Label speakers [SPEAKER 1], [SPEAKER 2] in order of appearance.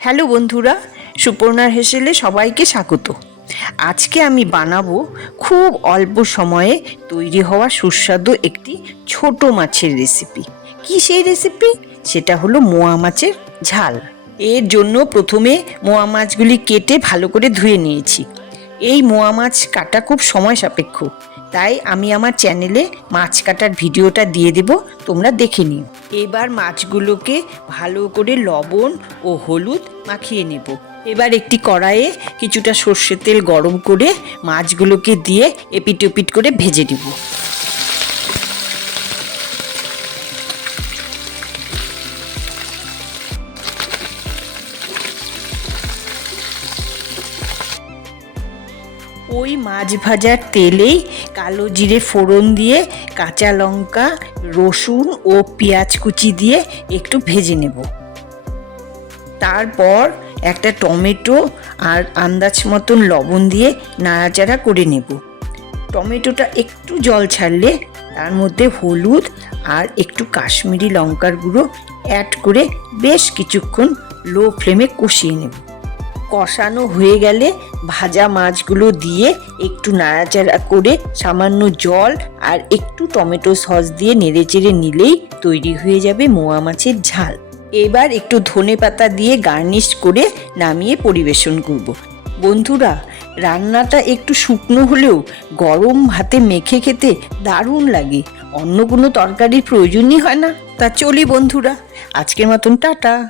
[SPEAKER 1] Hello বন্ধুরা সুপর্ণার হেসেলে সবাইকে স্বাগত। আজকে আমি বানাবো খুব অল্প সময়ে তৈরি হওয়া সুস্বাদু একটি ছোট মাছের রেসিপি কি সেই রেসিপি সেটা হলো মোয়া মাছের ঝাল। এর জন্য প্রথমে মোয়া মাছগুলি কেটে ভালো করে ধুয়ে নিয়েছি। এই মোয়া মাছ কাটা খুব সময় সাপেক্ষ। তাই আমি আমার চ্যানেলে মাছ কাটার ভিডিওটা দিয়ে দেব, তোমরা দেখে নিও। এবার মাছগুলোকে ভালো করে লবণ ও হলুদ মাখিয়ে নেব। এবার একটি কড়াইয়ে কিছুটা সর্ষের তেল গরম করে মাছগুলোকে দিয়ে এপিট ওপিট করে ভেজে নেব। ওই মাছ ভাজার তেলেই কালো জিরে ফোড়ন দিয়ে, কাঁচা লঙ্কা, রসুন ও পেঁয়াজ কুচি দিয়ে একটু ভেজে নেব। তারপর একটা টমেটো আর আন্দাজ মতন লবণ দিয়ে নাড়াচাড়া করে নেব। টমেটোটা একটু জল ছাড়লে তার মধ্যে হলুদ আর একটু কাশ্মীরি লঙ্কার গুঁড়ো অ্যাড করে বেশ কিছুক্ষণ লো ফ্লেমে কষিয়ে নেব। কষানো হয়ে গেলে ভাজা মাছগুলো দিয়ে একটু নাড়াচাড়া করে সামান্য জল আর একটু টমেটো সস দিয়ে নেড়েচেড়ে নিলেই তৈরি হয়ে যাবে মোয়া মাছের ঝাল। এবার একটু ধনে পাতা দিয়ে গার্নিশ করে নামিয়ে পরিবেশন করব। বন্ধুরা, রান্নাটা একটু শুকনো হলেও গরম ভাতে মেখে খেতে দারুণ লাগে। অন্য কোনো তরকারির প্রয়োজনই হয় না। তা চলি বন্ধুরা, আজকের মতন টাটা।